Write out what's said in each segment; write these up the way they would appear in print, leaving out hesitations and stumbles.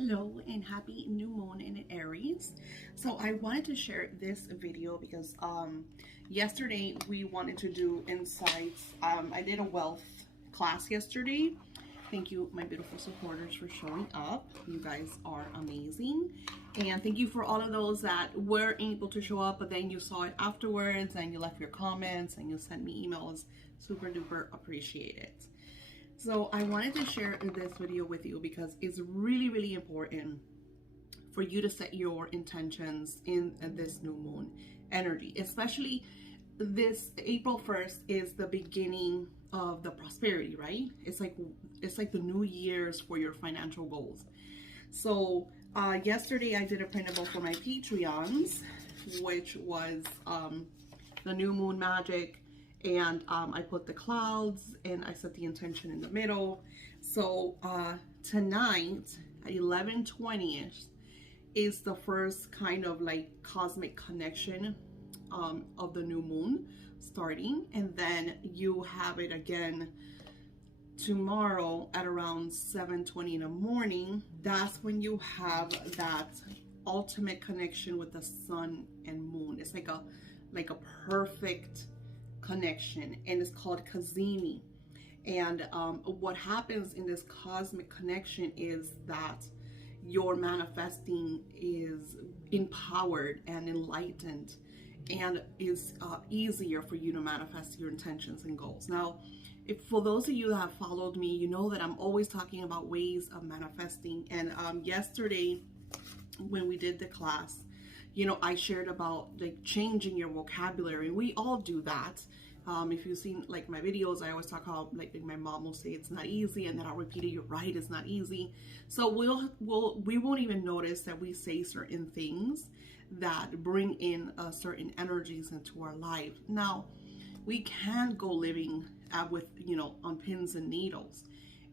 Hello and happy new moon in Aries. So I wanted to share this video because yesterday we wanted to do insights. I did a wealth class yesterday. Thank you, my beautiful supporters, for showing up. You guys are amazing. And thank you for all of those that were able to show up, but then you saw it afterwards and you left your comments and you sent me emails. Super duper appreciate it. So I wanted to share this video with you because it's really important for you to set your intentions in this new moon energy. Especially this April 1st is the beginning of the prosperity, right? It's like the New Year's for your financial goals. So yesterday I did a printable for my Patreons, which was the new moon magic. And I put the clouds and I set the intention in the middle. So tonight at 11:20ish is the first kind of like cosmic connection of the new moon starting. And then you have it again tomorrow at around 7:20 in the morning. That's when you have that ultimate connection with the sun and moon. It's like a perfect connection, and it's called casimi. And what happens in this cosmic connection is that your manifesting is empowered and enlightened, and is easier for you to manifest your intentions and goals. Now, if for those of you that have followed me, you know that I'm always talking about ways of manifesting. And yesterday when we did the class, you know, I shared about like changing your vocabulary. We all do that. If you've seen like my videos, I always talk about like my mom will say it's not easy, and then I'll repeat it. You're right, it's not easy. So we won't even notice that we say certain things that bring in certain energies into our life. Now, we can't go living with, you know, on pins and needles.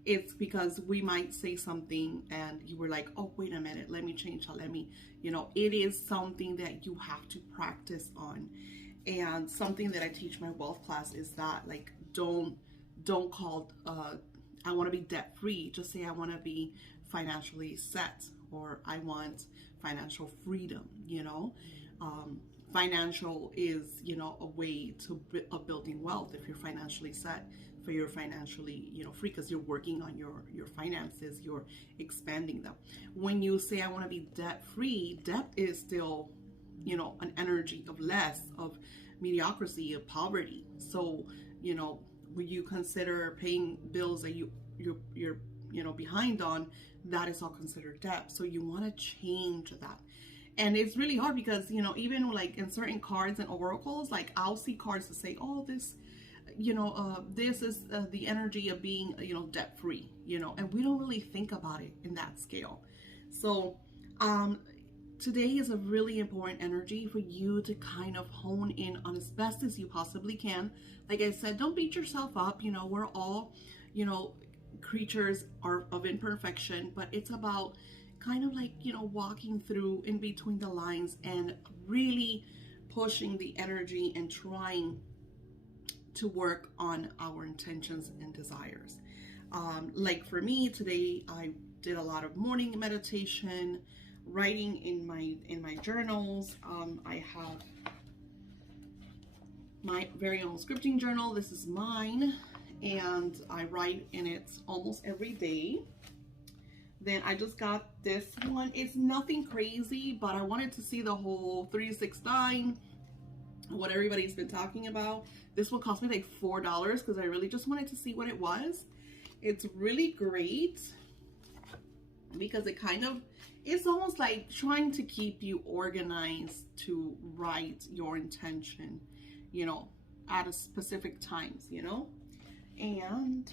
It's because we might say something and you were like, oh, wait a minute, let me change that. Let me, you know, it is something that you have to practice on. And something that I teach my wealth class is that, like, don't call, I want to be debt free. Just say I want to be financially set, or I want financial freedom, you know. Financial is, you know, a way of building wealth. If you're financially set, for you're financially, you know, free, because you're working on your finances, you're expanding them. When you say I want to be debt free, debt is still, you know, an energy of less, of mediocrity, of poverty. So, you know, when you consider paying bills that you're you know behind on, that is all considered debt. So you want to change that. And it's really hard because, you know, even like in certain cards and oracles, like I'll see cards that say, oh, this, you know, this is the energy of being, you know, debt free, you know, and we don't really think about it in that scale. So today is a really important energy for you to kind of hone in on as best as you possibly can. Like I said, don't beat yourself up. You know, we're all, you know, creatures are of imperfection, but it's about kind of like, you know, walking through in between the lines and really pushing the energy and trying to work on our intentions and desires. Like for me today, I did a lot of morning meditation, writing in my journals. I have my very own scripting journal. This is mine, and I write in it almost every day. Then I just got this one. It's nothing crazy, but I wanted to see the whole 369, what everybody's been talking about. This one cost me like $4 because I really just wanted to see what it was. It's really great because it kind of, it's almost like trying to keep you organized to write your intention, you know, at a specific times, you know. And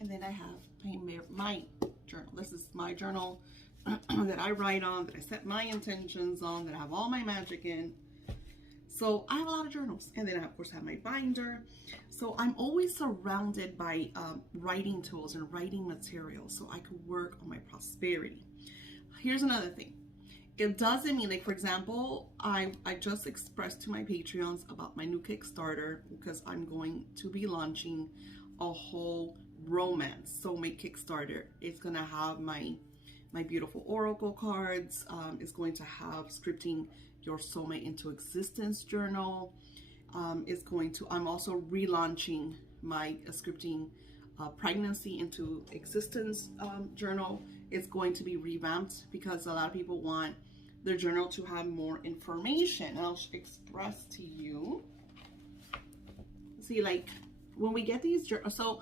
then I have my journal. This is my journal that I write on, that I set my intentions on, that I have all my magic in. So I have a lot of journals. And then I, of course, have my binder. So I'm always surrounded by writing tools and writing materials so I could work on my prosperity. Here's another thing. it doesn't mean, like, for example, I just expressed to my Patreons about my new Kickstarter, because I'm going to be launching a whole romance soulmate Kickstarter. It's gonna have my beautiful oracle cards. It's going to have scripting your soulmate into existence journal. I'm also relaunching my scripting pregnancy into existence journal. It's going to be revamped because a lot of people want their journal to have more information. I'll express to you. See, like, when we get these journals, so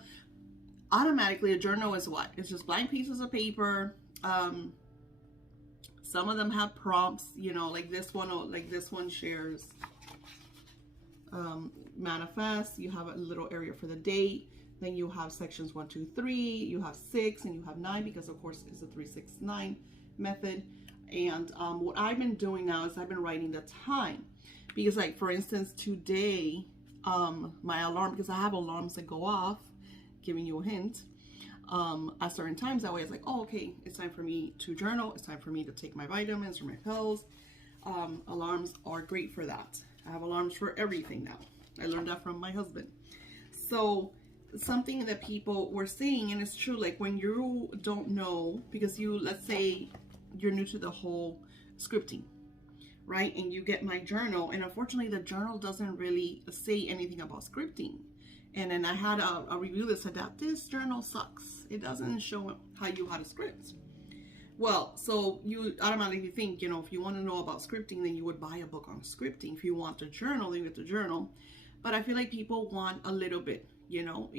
automatically a journal is what? It's just blank pieces of paper. Some of them have prompts, you know, like this one shares manifest. You have a little area for the date. Then you have sections 1, 2, 3, you have 6, and you have 9, because of course it's a 3, 6, 9 method. And what I've been doing now is I've been writing the time, because, like, for instance, today, my alarm, because I have alarms that go off, giving you a hint, at certain times. That way it's like, oh, okay, it's time for me to journal. It's time for me to take my vitamins or my pills. Alarms are great for that. I have alarms for everything now. I learned that from my husband. So something that people were saying, and it's true, like, when you don't know, because let's say you're new to the whole scripting, right? And you get my journal, and unfortunately the journal doesn't really say anything about scripting. And then I had a review that said that this journal sucks. It doesn't show how to script. Well, so you automatically think, you know, if you want to know about scripting, then you would buy a book on scripting. If you want to journal, then you get the journal. But I feel like people want a little bit, you know,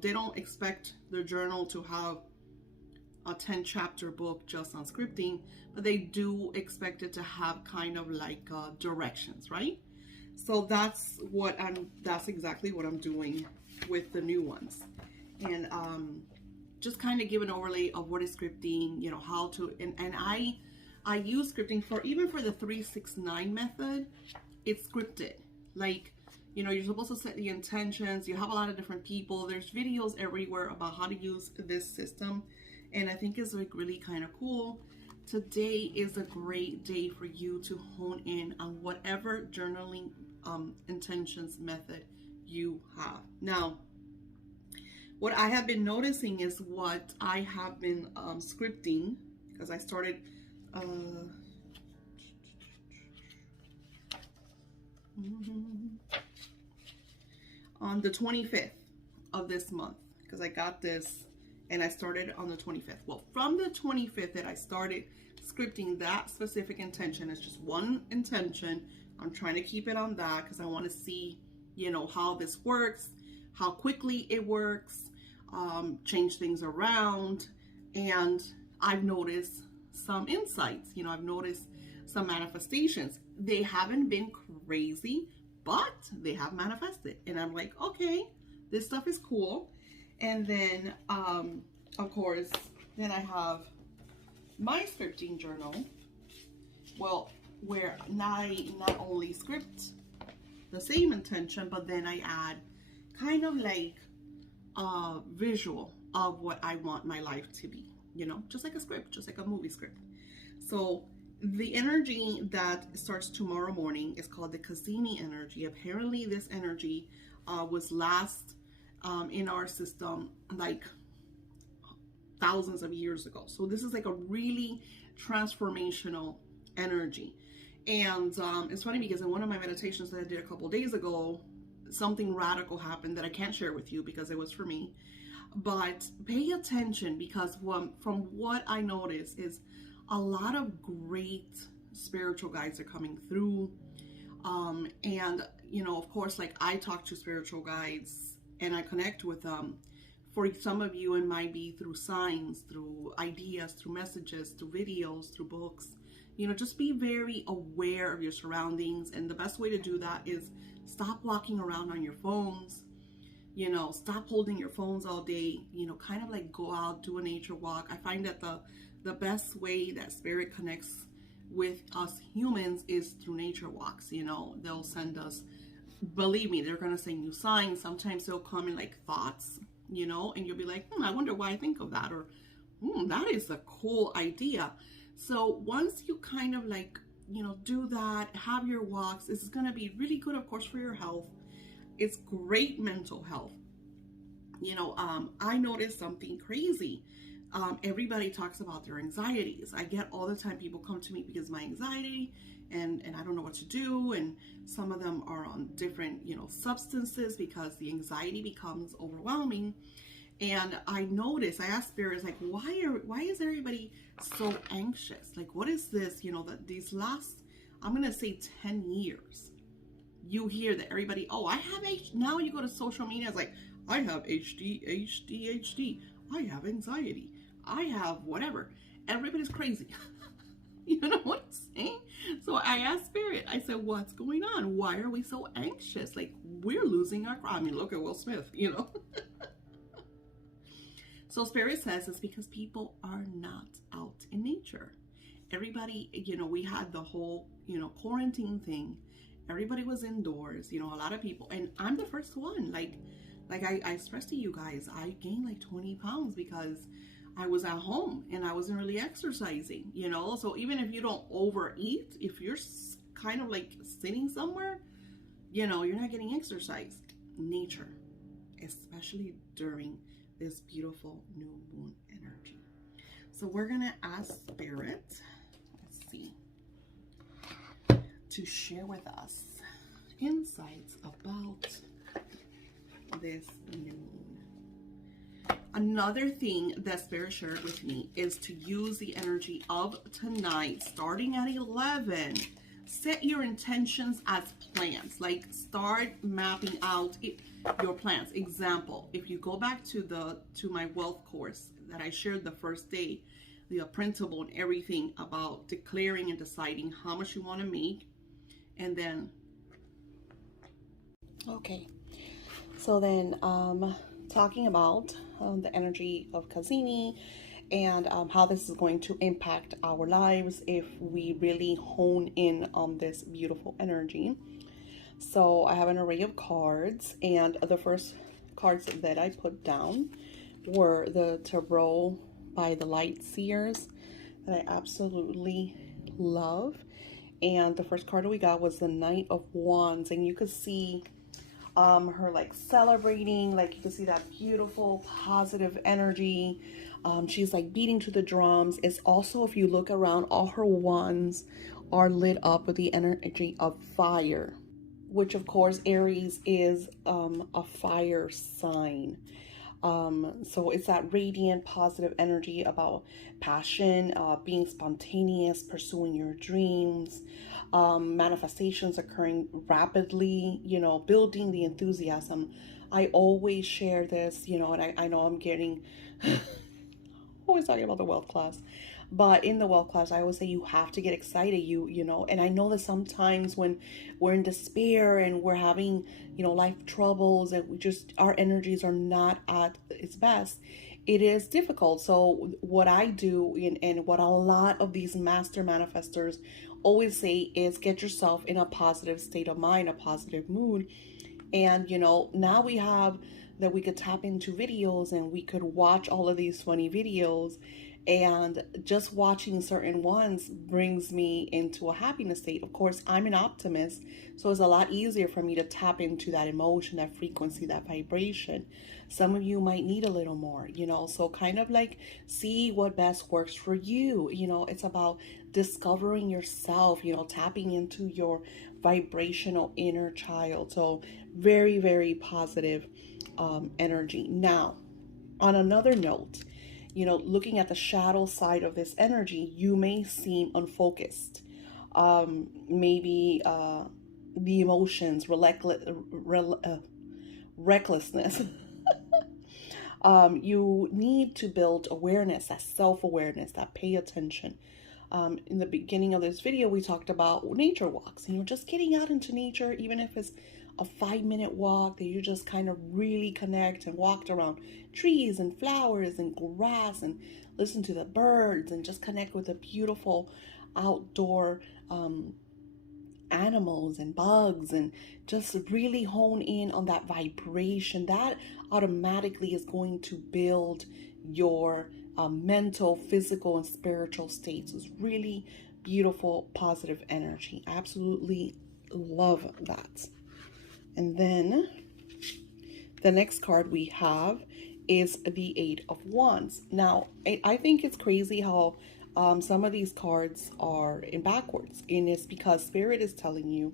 they don't expect their journal to have a 10-chapter book just on scripting, but they do expect it to have kind of like directions, right? So that's exactly what I'm doing with the new ones. And just kind of give an overlay of what is scripting, you know, how to, and I use scripting even for the 369 method. It's scripted. Like, you know, you're supposed to set the intentions. You have a lot of different people. There's videos everywhere about how to use this system. And I think it's, like, really kind of cool. Today is a great day for you to hone in on whatever journaling intentions method you have. Now, what I have been noticing is what I have been scripting, because I started on the 25th of this month, because I got this and I started on the 25th. Well, from the 25th that I started scripting that specific intention, it's just one intention. I'm trying to keep it on that because I want to see, you know, how this works, how quickly it works, change things around. And I've noticed some insights, you know, I've noticed some manifestations. They haven't been crazy, but they have manifested. And I'm like, okay, this stuff is cool. And then, of course, then I have my scripting journal, well, where I not only script the same intention, but then I add kind of like a visual of what I want my life to be, you know, just like a script, just like a movie script. So the energy that starts tomorrow morning is called the casimi energy. Apparently this energy was last in our system like thousands of years ago. So this is like a really transformational energy. And it's funny because in one of my meditations that I did a couple days ago, something radical happened that I can't share with you because it was for me. But pay attention, because from what I noticed is a lot of great spiritual guides are coming through. And, you know, of course, like I talk to spiritual guides and I connect with them. For some of you, it might be through signs, through ideas, through messages, through videos, through books. You know, just be very aware of your surroundings. And the best way to do that is stop walking around on your phones. You know, stop holding your phones all day. You know, kind of like go out, do a nature walk. I find that the best way that spirit connects with us humans is through nature walks. You know, they'll send us, believe me, they're going to send you signs. Sometimes they'll come in like thoughts, you know, and you'll be like, I wonder why I think of that. Or, that is a cool idea. So once you kind of like, do that, have your walks, this is going to be really good, of course, for your health. It's great mental health. I noticed something crazy. Everybody talks about their anxieties. I get all the time people come to me because of my anxiety, and I don't know what to do. And some of them are on different, substances because the anxiety becomes overwhelming. And I noticed, I asked spirits, like, why is everybody so anxious? Like, what is this? That these last, I'm gonna say 10 years, you hear that everybody, oh, I have now you go to social media, it's like, I have HD, I have anxiety, I have whatever. Everybody's crazy. You know what I'm saying? So I asked Spirit, I said, what's going on? Why are we so anxious? Like, we're losing our, I mean, look at Will Smith, So Spirit says it's because people are not out in nature. Everybody, we had the whole, quarantine thing. Everybody was indoors, a lot of people, and I'm the first one. Like I expressed to you guys, I gained like 20 pounds because I was at home and I wasn't really exercising, So even if you don't overeat, if you're kind of like sitting somewhere, you're not getting exercise. Nature, especially during this beautiful new moon energy. So we're gonna ask Spirit, let's see, to share with us insights about this new moon. Another thing that Spirit shared with me is to use the energy of tonight, starting at 11. Set your intentions as plans. Like, start mapping out your plans. Example, if you go back to my wealth course that I shared the first day, the printable and everything about declaring and deciding how much you want to make, and then okay, so then talking about the energy of casimi and how this is going to impact our lives if we really hone in on this beautiful energy. So I have an array of cards, and the first cards that I put down were the Tarot by the Light Seers that I absolutely love. And the first card we got was the Knight of Wands, and you could see her like celebrating, like you can see that beautiful positive energy. She's like beating to the drums. It's also, if you look around, all her wands are lit up with the energy of fire, which of course Aries is a fire sign. So it's that radiant positive energy about passion, being spontaneous, pursuing your dreams, manifestations occurring rapidly, building the enthusiasm. I always share this, and I know I'm getting always talking about the wealth class, but in the wealth class I always say you have to get excited, and I know that sometimes when we're in despair and we're having life troubles and our energies are not at its best, it is difficult. So what I do, and what a lot of these master manifestors always say, is get yourself in a positive state of mind, a positive mood. And now we have that we could tap into videos and we could watch all of these funny videos, and just watching certain ones brings me into a happiness state. Of course, I'm an optimist, so it's a lot easier for me to tap into that emotion, that frequency, that vibration. Some of you might need a little more, so kind of like see what best works for you. It's about discovering yourself, tapping into your vibrational inner child. So very, very positive energy. Now, on another note, looking at the shadow side of this energy, you may seem unfocused. Maybe the emotions, recklessness. You need to build awareness, that self-awareness, that pay attention. In the beginning of this video, we talked about nature walks, just getting out into nature, even if it's a 5-minute walk that you just kind of really connect and walked around trees and flowers and grass and listen to the birds and just connect with the beautiful outdoor animals and bugs, and just really hone in on that vibration. That automatically is going to build your mental, physical, and spiritual states. It's really beautiful, positive energy. I absolutely love that. And then the next card we have is the Eight of Wands. Now, I think it's crazy how some of these cards are in backwards. And it's because Spirit is telling you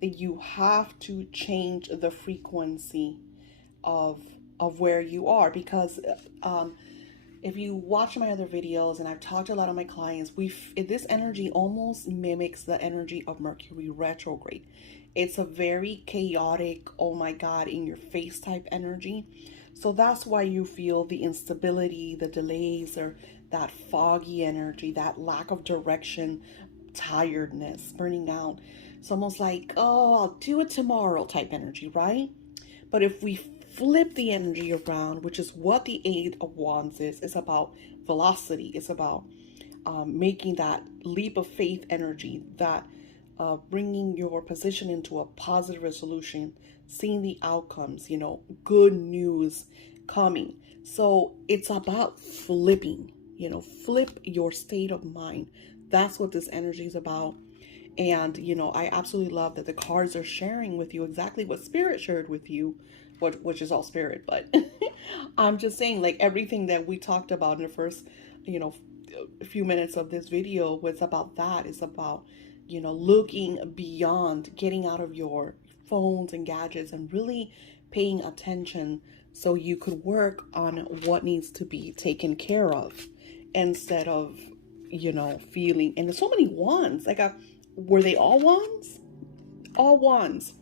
that you have to change the frequency of where you are. Because if you watch my other videos, and I've talked to a lot of my clients, this energy almost mimics the energy of Mercury retrograde. It's a very chaotic, oh my God, in your face type energy. So that's why you feel the instability, the delays, or that foggy energy, that lack of direction, tiredness, burning out. It's almost like, oh, I'll do it tomorrow type energy, right? But if we flip the energy around, which is what the Eight of Wands is, it's about velocity. It's about making that leap of faith energy, that bringing your position into a positive resolution, seeing the outcomes, good news coming. So it's about flipping, flip your state of mind. That's what this energy is about. And, I absolutely love that the cards are sharing with you exactly what Spirit shared with you, which is all Spirit. But I'm just saying, like, everything that we talked about in the first, few minutes of this video was about that. It's about, looking beyond, getting out of your phones and gadgets and really paying attention so you could work on what needs to be taken care of instead of, feeling. And there's so many wands. Like, were they all wands? All wands.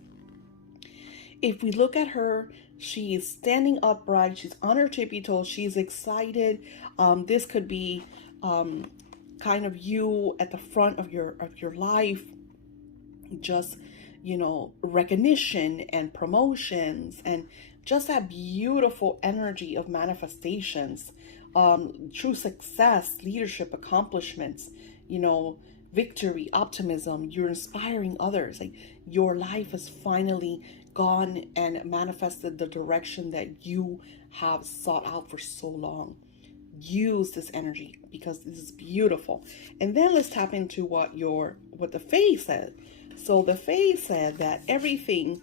If we look at her, she's standing upright. She's on her tippy toes. She's excited. This could be kind of you at the front of your life, just recognition and promotions, and just that beautiful energy of manifestations, true success, leadership, accomplishments, victory, optimism. You're inspiring others. Like, your life has finally gone and manifested the direction that you have sought out for so long. Use this energy because this is beautiful. And then let's tap into what the Fae said. So the Fae said that everything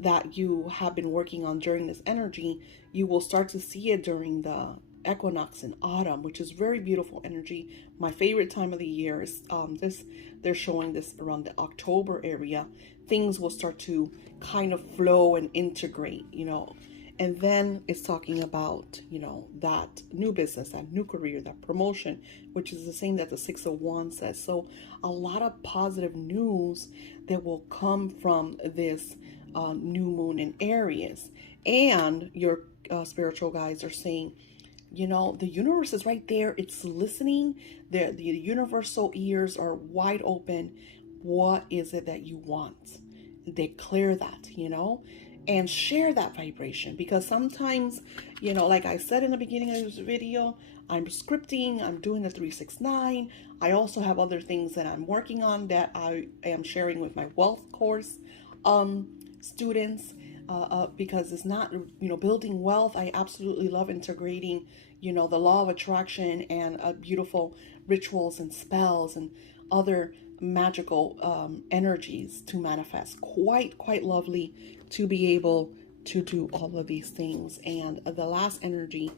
that you have been working on during this energy, you will start to see it during the equinox in autumn, which is very beautiful energy. My favorite time of the year is they're showing this around the October area. Things will start to kind of flow and integrate, and then it's talking about, that new business, that new career, that promotion, which is the same that the Six of Wands says. So a lot of positive news that will come from this new moon in Aries. And your spiritual guides are saying, the universe is right there. It's listening. The universal ears are wide open. What is it that you want? Declare that, and share that vibration. Because sometimes, like I said in the beginning of this video, I'm scripting, I'm doing the 369. I also have other things that I'm working on that I am sharing with my wealth course students, because it's not, building wealth. I absolutely love integrating, the law of attraction and beautiful rituals and spells and other magical energies to manifest. Quite lovely to be able to do all of these things. And the last energy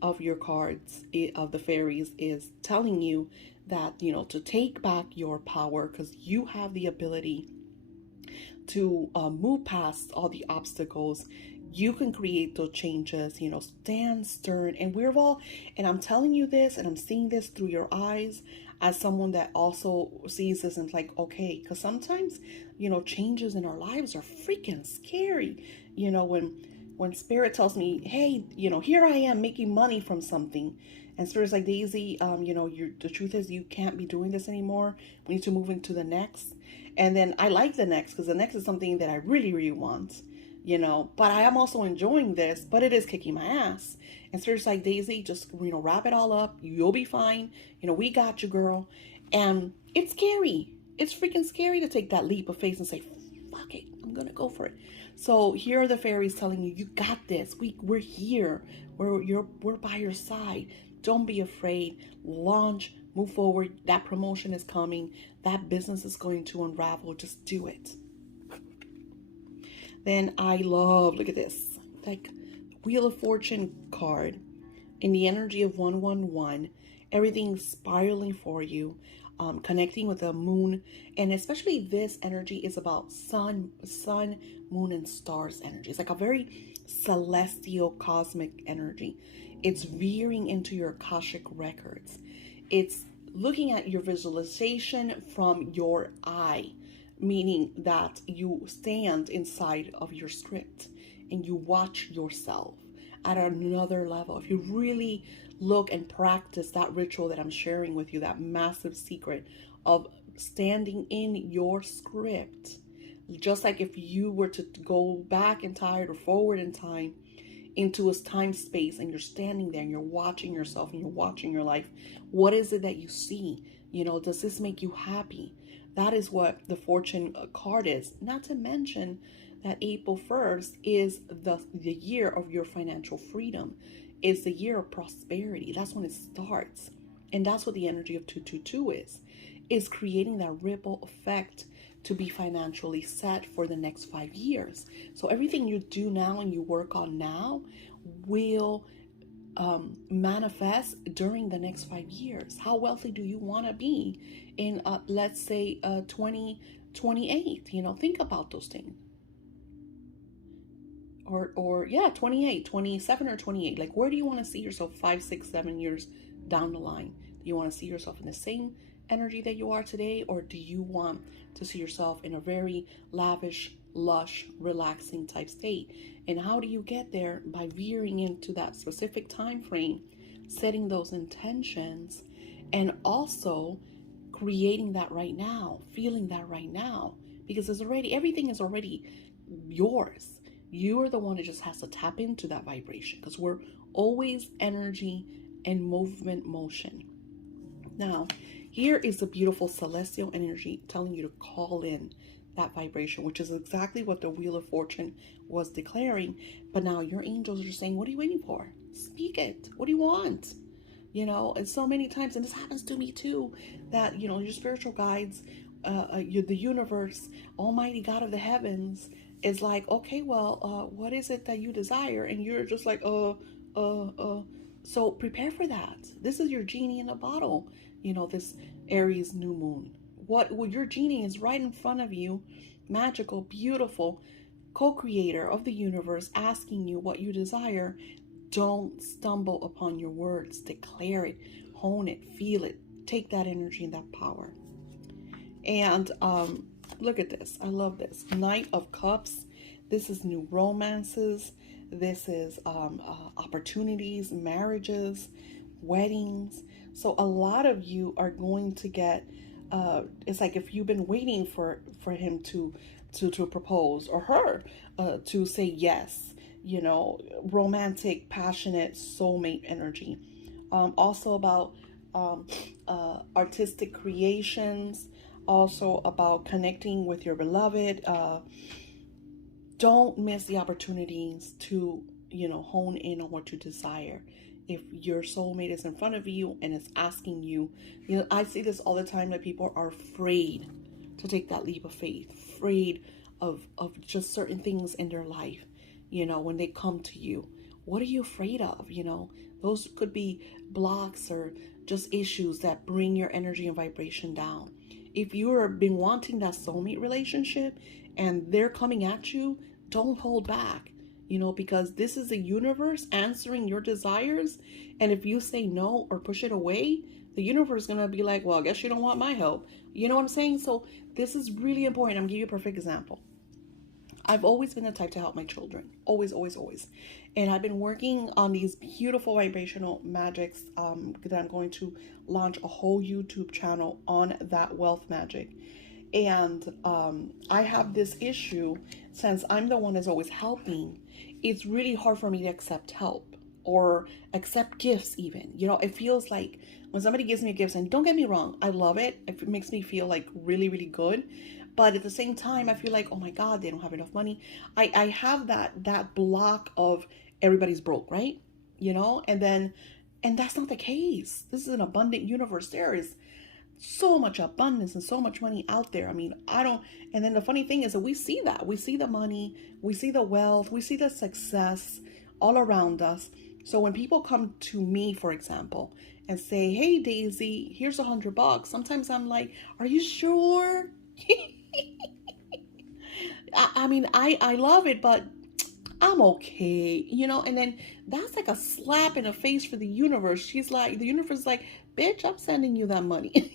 of your cards, of the fairies, is telling you that, to take back your power, because you have the ability to move past all the obstacles. You can create those changes, stand stern. And and I'm telling you this, and I'm seeing this through your eyes as someone that also sees this and like, okay, because sometimes, changes in our lives are freaking scary. When Spirit tells me, hey, here I am making money from something, and Spirit's like, Daisy, the truth is you can't be doing this anymore. We need to move into the next. And then I like the next, because the next is something that I really, really want, but I am also enjoying this, but it is kicking my ass. And Spirit's like, Daisy, just, wrap it all up. You'll be fine. We got you, girl. And it's scary. It's freaking scary to take that leap of faith and say, fuck it, I'm going to go for it. So here are the fairies telling you, you got this. We're here. We're by your side. Don't be afraid. Launch, move forward. That promotion is coming. That business is going to unravel. Just do it. Then I love, look at this, like Wheel of Fortune card in the energy of 111, everything spiraling for you, connecting with the moon. And especially this energy is about sun, moon, and stars energy. It's like a very celestial, cosmic energy. It's veering into your Akashic records. It's looking at your visualization from your eye, meaning that you stand inside of your script and you watch yourself at another level. If you really look and practice that ritual that I'm sharing with you, that massive secret of standing in your script, just like if you were to go back in time or forward in time into a time space, and you're standing there and you're watching yourself and you're watching your life, what is it that you see? Does this make you happy? That is what the fortune card is. Not to mention that April 1st is the year of your financial freedom. It's the year of prosperity. That's when it starts. And that's what the energy of 222 is creating that ripple effect to be financially set for the next 5 years. So everything you do now and you work on now will manifest during the next 5 years. How wealthy do you want to be in, let's say, 2028? Think about those things. Or yeah, 28, 27, or 28. Like, where do you want to see yourself 5, 6, 7 years down the line? Do you want to see yourself in the same energy that you are today, or do you want to see yourself in a very lavish, lush, relaxing type state? And how do you get there? By veering into that specific time frame, setting those intentions, and also creating that right now, feeling that right now, because everything is already yours. You are the one that just has to tap into that vibration, because we're always energy and movement, motion. Now, here is the beautiful celestial energy telling you to call in that vibration, which is exactly what the Wheel of Fortune was declaring. But now your angels are saying, what are you waiting for? Speak it. What do you want? And so many times, and this happens to me too, that, your spiritual guides, the universe, Almighty God of the heavens, is like, okay, well, what is it that you desire? And you're just like, So prepare for that. This is your genie in a bottle, this Aries new moon. Your genie is right in front of you, magical, beautiful, co-creator of the universe, asking you what you desire. Don't stumble upon your words. Declare it, hone it, feel it. Take that energy and that power. And look at this. I love this. Knight of Cups. This is new romances. This is opportunities, marriages, weddings. So a lot of you are going to get, it's like if you've been waiting for him to propose, or her to say yes, romantic, passionate, soulmate energy. Also about artistic creations, also about connecting with your beloved. Don't miss the opportunities to, hone in on what you desire. If your soulmate is in front of you and is asking you, I see this all the time, that people are afraid to take that leap of faith, afraid of just certain things in their life, when they come to you. What are you afraid of? Those could be blocks or just issues that bring your energy and vibration down. If you have been wanting that soulmate relationship and they're coming at you, don't hold back, because this is the universe answering your desires. And if you say no or push it away, the universe is going to be like, well, I guess you don't want my help. You know what I'm saying? So this is really important. I'm going to give you a perfect example. I've always been the type to help my children. Always, always, always. And I've been working on these beautiful vibrational magics that I'm going to launch a whole YouTube channel on that wealth magic. And I have this issue, since I'm the one that's always helping, it's really hard for me to accept help or accept gifts even. It feels like when somebody gives me a gift, and don't get me wrong, I love it. It makes me feel like really, really good. But at the same time, I feel like, oh my God, they don't have enough money. I have that block of everybody's broke, right? And that's not the case. This is an abundant universe. There is so much abundance and so much money out there. I mean, I don't, and then the funny thing is that we see that. We see the money, we see the wealth, we see the success all around us. So when people come to me, for example, and say, hey, Daisy, here's $100, sometimes I'm like, are you sure? I mean, I love it, but I'm okay, and then that's like a slap in the face for the universe. She's like, the universe is like, bitch, I'm sending you that money.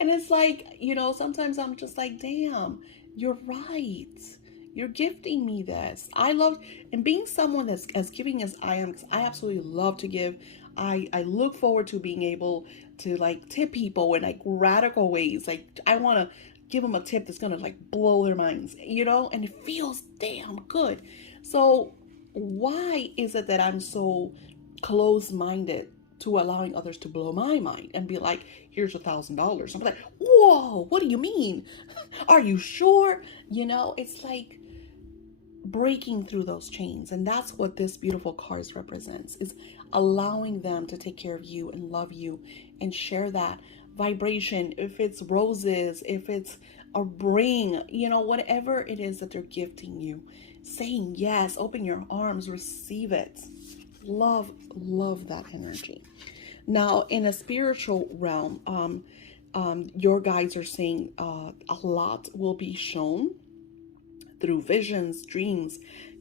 And it's like, sometimes I'm just like, damn, you're right. You're gifting me this. I love, and being someone that's as giving as I am, because I absolutely love to give. I look forward to being able to like tip people in like radical ways. Like I want to give them a tip that's going to like blow their minds, and it feels damn good. So why is it that I'm so close-minded to allowing others to blow my mind and be like, here's $1,000? I'm like, whoa, what do you mean? Are you sure? It's like breaking through those chains. And that's what this beautiful cards represents, is allowing them to take care of you and love you and share that vibration. If it's roses, if it's a ring, whatever it is that they're gifting you, saying yes, open your arms, receive it. Love that energy. Now, in a spiritual realm, your guides are saying a lot will be shown through visions, dreams.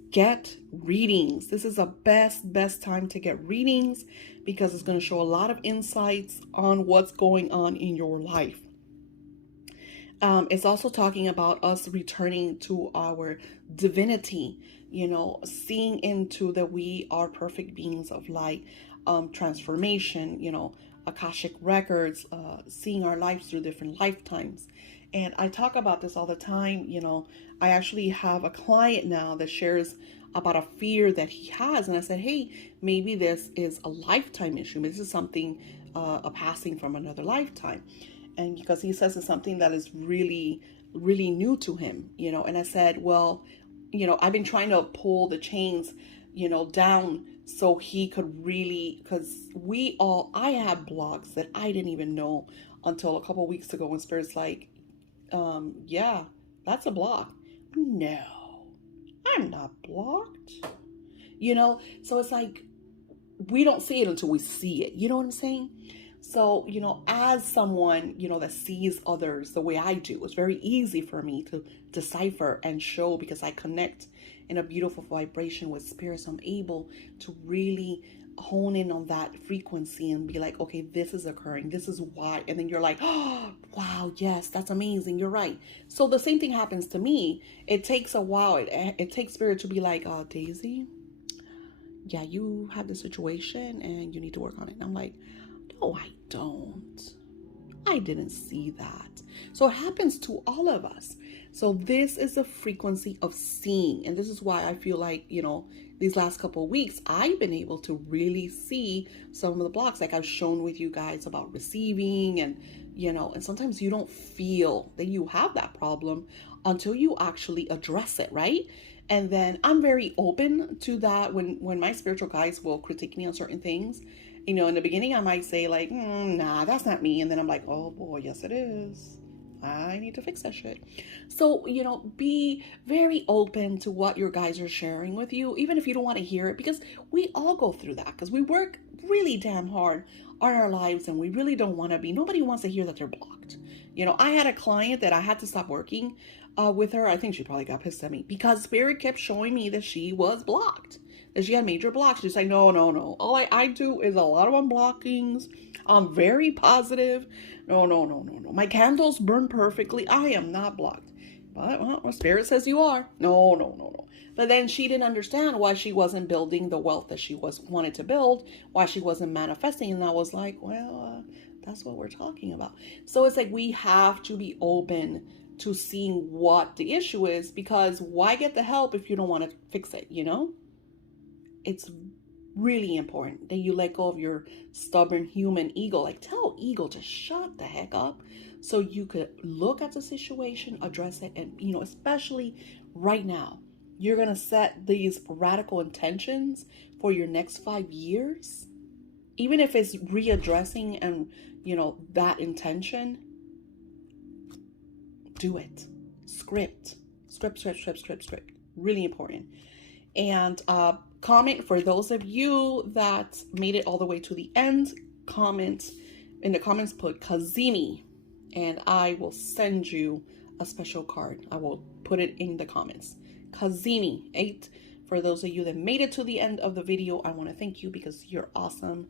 Get readings. This is the best time to get readings, because it's going to show a lot of insights on what's going on in your life. It's also talking about us returning to our divinity, seeing into that we are perfect beings of light, transformation, Akashic records, seeing our lives through different lifetimes. And I talk about this all the time. I actually have a client now that shares about a fear that he has. And I said, hey, maybe this is a lifetime issue. This is something, a passing from another lifetime. And because he says it's something that is really, really new to him, and I said, well, I've been trying to pull the chains, down so he could really, because I had blocks that I didn't even know until a couple of weeks ago when Spirit's like, yeah, that's a block. No, I'm not blocked. So it's like, we don't see it until we see it. You know what I'm saying? So, as someone, that sees others the way I do, it's very easy for me to decipher and show, because I connect in a beautiful vibration with spirit. So I'm able to really hone in on that frequency and be like, okay, this is occurring. This is why. And then you're like, oh, wow, yes, that's amazing. You're right. So the same thing happens to me. It takes a while. It takes spirit to be like, Daisy, yeah, you have this situation and you need to work on it. And I'm like, no, I don't. I didn't see that. So it happens to all of us. So this is a frequency of seeing. And this is why I feel like, these last couple of weeks, I've been able to really see some of the blocks. Like I've shown with you guys about receiving and, and sometimes you don't feel that you have that problem until you actually address it, right? And then I'm very open to that when my spiritual guides will critique me on certain things. In the beginning, I might say like, nah, that's not me. And then I'm like, oh boy, yes, it is. I need to fix that shit. So, be very open to what your guys are sharing with you, even if you don't want to hear it, because we all go through that, because we work really damn hard on our lives and we really don't want to be. Nobody wants to hear that they're blocked. I had a client that I had to stop working with her. I think she probably got pissed at me because Spirit kept showing me that she was blocked. That she had major blocks. She's like, no. All I do is a lot of unblockings. I'm very positive. No. My candles burn perfectly. I am not blocked. But well, Spirit says you are. No. But then she didn't understand why she wasn't building the wealth that she wanted to build, why she wasn't manifesting. And I was like, well, that's what we're talking about. So it's like we have to be open to seeing what the issue is, because why get the help if you don't want to fix it, It's Really important that you let go of your stubborn human ego. Like, tell ego to shut the heck up so you could look at the situation, address it, and, especially right now, you're going to set these radical intentions for your next 5 years. Even if it's readdressing and, that intention, do it. Script. Really important. And comment for those of you that made it all the way to the end. Comment in the comments, put casimi, and I will send you a special card. I will put it in the comments. Casimi 8. For those of you that made it to the end of the video, I want to thank you because you're awesome.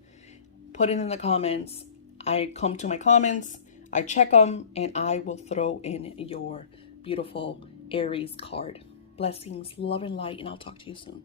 Put it in the comments. I come to my comments, I check them, and I will throw in your beautiful Aries card. Blessings, love, and light, and I'll talk to you soon.